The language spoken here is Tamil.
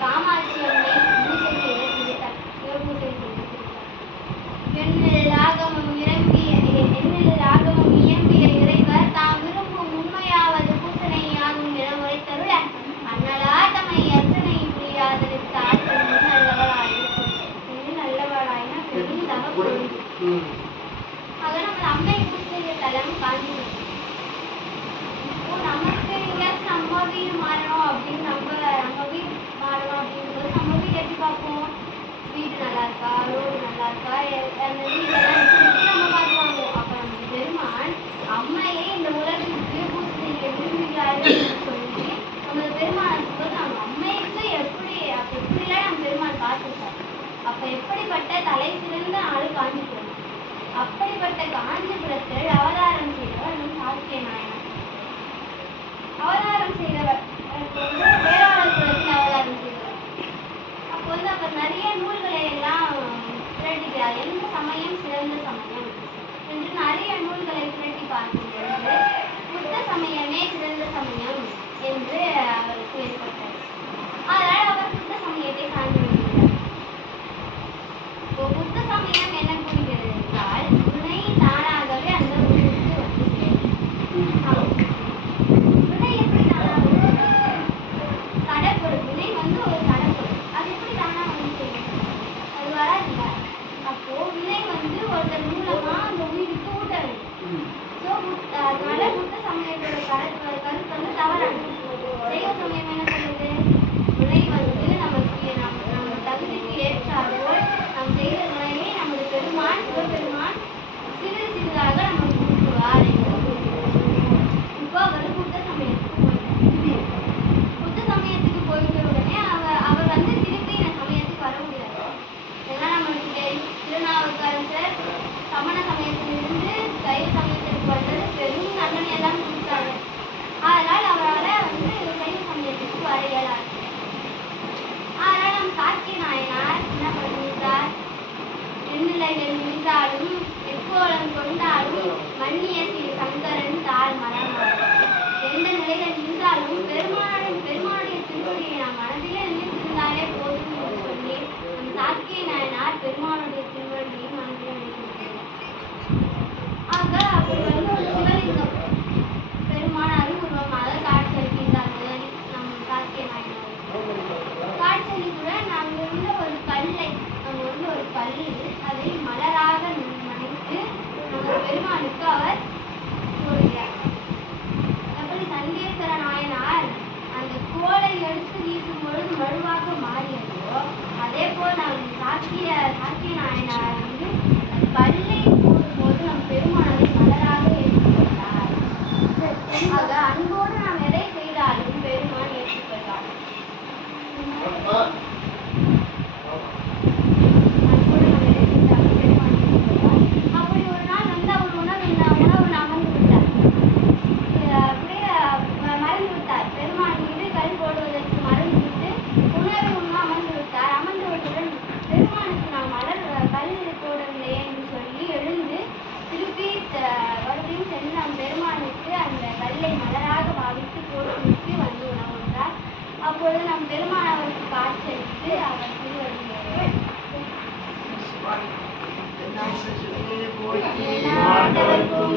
காமாட்சி அம்மை பூசை இறந்துவிட்டார் பூசை உண்மையாவது பூசனை தருள அண்ணலா தம்மை அர்ச்சனை புரியாதற்கு ஆற்றல் நல்லவராயிருக்கும் நல்லவராயினா பெரும் தவம் ஆக அம்மை பூசிய தலம் காஞ்சிபுரம் இப்போ நம்ம வீடு மாறணும் அப்படின்னு நம்ம நம்ம வீடு மாறணும் அப்படிங்கும்போது நம்ம வீடு எப்படி பார்ப்போம்? வீடு நல்லா இருக்கா? ரோடு நல்லா இருக்கா? அந்த வீடெல்லாம் நம்ம பார்த்து வாங்குவோம் அப்போ நம்ம பெருமான் அம்மையே இந்த உலகத்துக்கு பூசணியை விரும்புகிறார்கள் சொல்லி நம்ம பெருமானுக்கு போது நம்ம அம்மைக்கு எப்படி அப்போ எப்படிலாம் நம்ம பெருமான் பார்த்துருக்கோம் அப்ப எப்படிப்பட்ட தலை சிறந்த ஆளு காஞ்சிபுரம்? அப்படிப்பட்ட காஞ்சிபுரத்தில் அவதாரம் செய்தவர் நம் சாக்கிய அவதாரம் செய்தவர் அதுக்கு வந்து வேளாளர் குலத்தில் அவதாரம் செய்தவர் அப்போ வந்து அவர் நிறைய நூல்களை எல்லாம் திரட்டிக்கிறார் எந்த சமயம் சிறந்த சமயம். என்று நிறைய நூல்களை புரட்டி பார்க்கும் பொழுது புத்த சமயமே சிறந்த சமயம் என்று அவருக்கு ஏற்பட்டது. அதனால் அவர் புத்த சமயத்தை சார்ந்து வருகிறார் புத்த சமயம் என்ன எண்ணிலைகள் நின்றாலும் எக்கோலம் கொண்டாலும் மன்னிய ஸ்ரீ சங்கரன் தாழ் மலர்ந்தார் எந்த நிலையில் நின்றாலும் பெருமானின் பெருமானுடைய திருவடியை நாம் மனதிலே நினைத்திருந்தாலே போதும் என்று சொல்லி நம் சாக்கிய நாயனார் பெருமானுடைய திருவடியை மனதிலே நினைத்திருக்கிறார் ஆக அப்படி வந்து ஒரு சிவலிங்கம் பெருமான அறிவுருவமாக காட்சியளிக்கின்றார் நம் சாக்கிய நாயனார் காட்சியளிப்புடன் உள்ள ஒரு கல்லை அங்க உள்ள ஒரு கல் அதை நமது அப்பொழுது நம் பெருமான் அவருக்கு காட்சியளித்து அவர் திருவடியை ஆண்டவர்க்கும்